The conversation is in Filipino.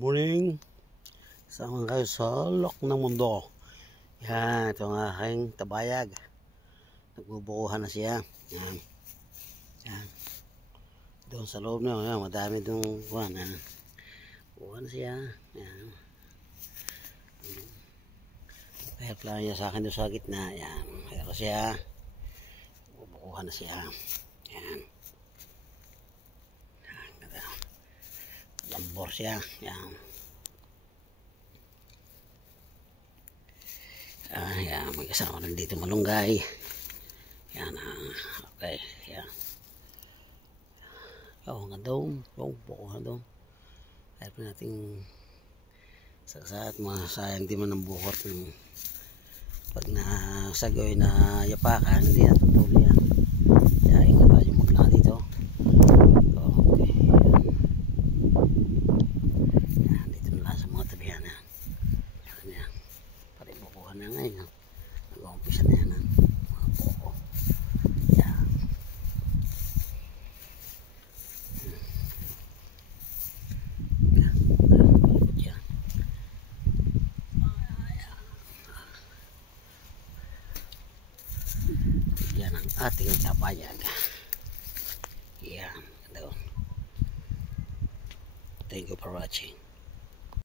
Morning. Sama kayo sa lok ng mundo. Yan, ito ang aking tabayag. Nagbubukuhan na siya. Yan. Yan. Doon sa loob niya, yan, madami doon buwan. Bukuhan na siya. Yan. Kaya plan niya sa akin doon sa gitna. Yan. Pero siya, bubukuhan na siya. Yan. Lambor siya. Yan. Yan. May kasama rin dito malunggay. Yan. Okay. Yan. Hanggang doon. Bukuhan doon. Kaya pa natin saksa at masayang di man ang bukot. Pag nasagoy na yapakan, hindi na tutuloy yan. Kaya ingat tayo magla dito. Okay. Yan. Dito na lang sa mga tabihan. Yan. Pati bukuhan na ngayon. Nag-umpisa na yan. Mga buko. Yan. Yan ang ating tabayag. Yan. Thank you for watching.